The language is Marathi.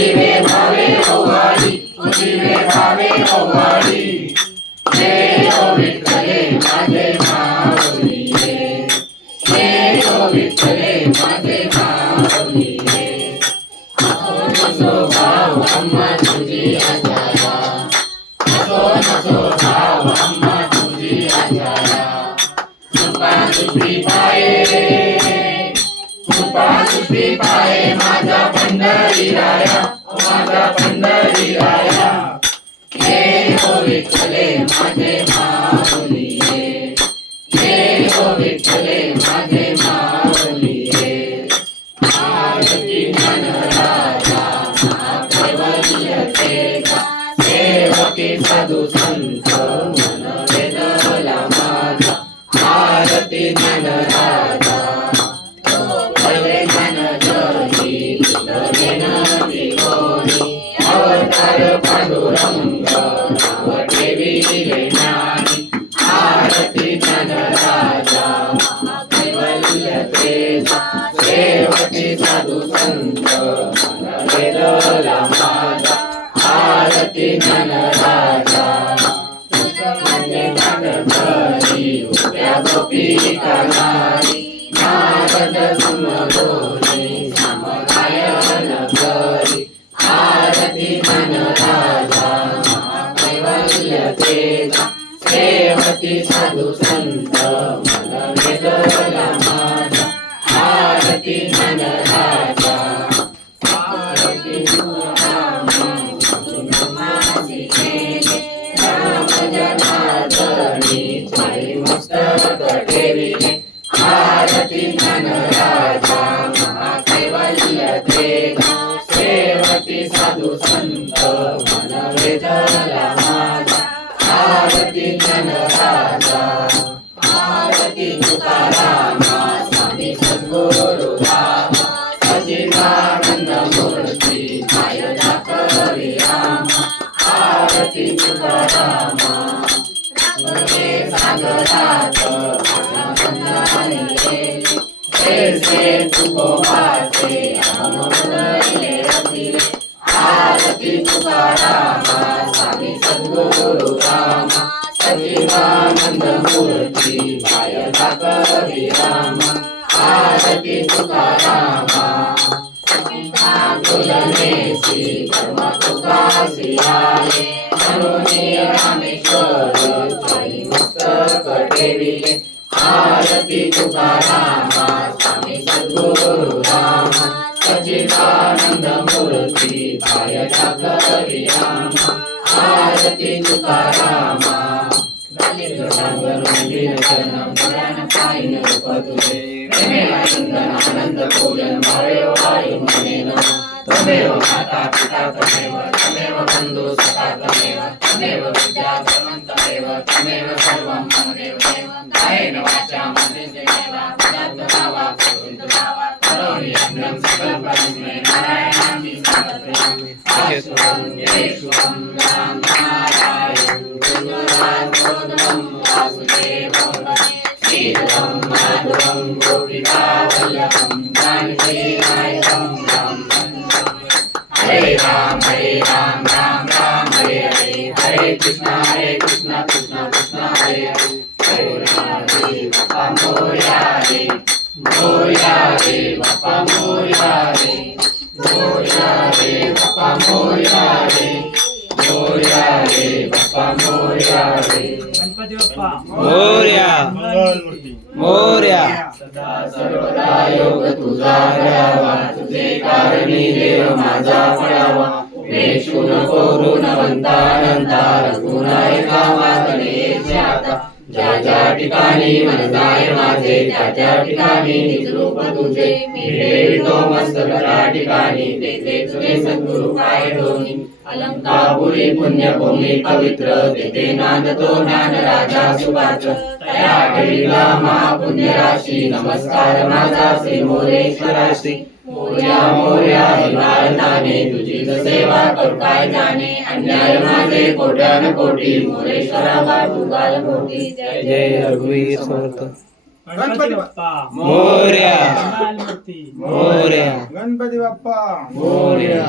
उठिले भावे ओवाळी, उठिले भावे ओवाळी. हे ओ विठ्ठले माझे माऊलीये, हे ओ विठ्ठले माझे माऊलीये. असो नसो भाव अम्मा तुझी आचारा, असो नसो भाव अम्मा तुझी आचारा. कृपा तुझी पाये, कृपा तुझी पाये माझा पंढरीराया, माझा पंढरीराया. हे ओ विठ्ठले माझे माऊलीये, हे ओ विठ्ठले माझे माऊलीये. आरती ज्ञानराजा महाकैवल्य तेजा, सेवकी साधू संत मन वेदला माझा. आरती ज्ञानराजा पहिले ज्ञान जगी विनती होई. अवतार पांडुरंग नाव ठेविले ज्ञानी. आरती ज्ञानराजा महाकैवल्य तेजा, सेवकी साधू संत मन वेदला माझा. आरती ज्ञानराजा ज्ञानकरी उभ्या गोपिका नारी. नारद समगोनी समगायन करी. आरती ज्ञानराजा महाकैवल्य तेजा, सेवकी साधू संत मन वेदला माझा. आरती ज्ञानराजा आरती तुकारामासी केले. राम जनार्दनी छाई मस्तक ठेविले. आरती ज्ञानराजा महाकैवल्य तेजा, सेवकी साधू संत मन वेदला माझा. आरती ज्ञानराजा आरती तुकारामा स्वामी सद्गुरु रामा. सच्चिदानंद मूर्ती जय दाखवी रामा. आरती तुकारामा सागरात ऐसे तुकोबाचे अमोलले रचिले. आरती तुकारामा स्वामी सद्गुरु रामा. सच्चिदानंद मूर्ती जय दाखवी रामा. आरती तुकारामा तुलनेसी कर्म तुकासी आले. म्हणून रामेश्वर छाई मस्तक ठेविले. आरती तुकारामा स्वामी सद्गुरु रामा. सच्चिदानंद मूर्ती जय दाखवी रामा. आरती तुकारामा आनंद पूजन भावे वायु मनेन. त्वमेव माता पिता त्वमेव, त्वमेव बन्धु सखा त्वमेव, त्वमेव विद्या त्वमेव, त्वमेव सर्वं मम देव देव. कायेन वाचा मनसेनैव बुद्ध्यात्मना वा प्रकृतिना वा करोमि यज्ञं सकलपरस्मै नारायणामि समर्पयामि. आशुरं राम नारायण गुरुराजोदं वासुदेवं श्रीधरं माधवं गोपिका वल्लभं जानकीनायकं राम. हरे राम राम राम हरे हरे. हरे कृष्णा कृष्णा कृष्णा हरे हरे. हरे बाप्पा मोरया रे, मोरया रे बाप्पा मोरया रे. मोरया रे बाप्पा मोरया रे, मोरया रे बाप्पा मोरया रे. गणपती बाप्पा मोरया, मोरया. सदा सर्वदा योग तुझा घडावा, तुझे कारणी देव माझा पडावा. वेशू नको ऋणवंता अनंता, रघुनायका मागणे आता. ज्या ज्या ठिकाणी मन जाय माझे, त्या त्या ठिकाणी निज रूप तुझे. मी ठेवितो मस्तक त्या ठिकाणी, तेथे तुझे सद्गुरु पाय धोनी. अलंकापुरी पुण्यभूमी पवित्र, तेथे नांदतो ज्ञानराजा सुपात्र. तया ठेविला महापुण्य राशी, नमस्कार माझा श्री मोरेश्वराशी. मोरया मोरया हिमालयाने, तुझी सेवा करू काय जाणे. अन्याय माझे कोट्यान कोटी, मोरेश्वरा वाटू गाल कोटी. जय जय रघुवीर समर्थ. गणपती बाप्पा मोरया मंगलमूर्ती मोरया गणपती बाप्पा मोरया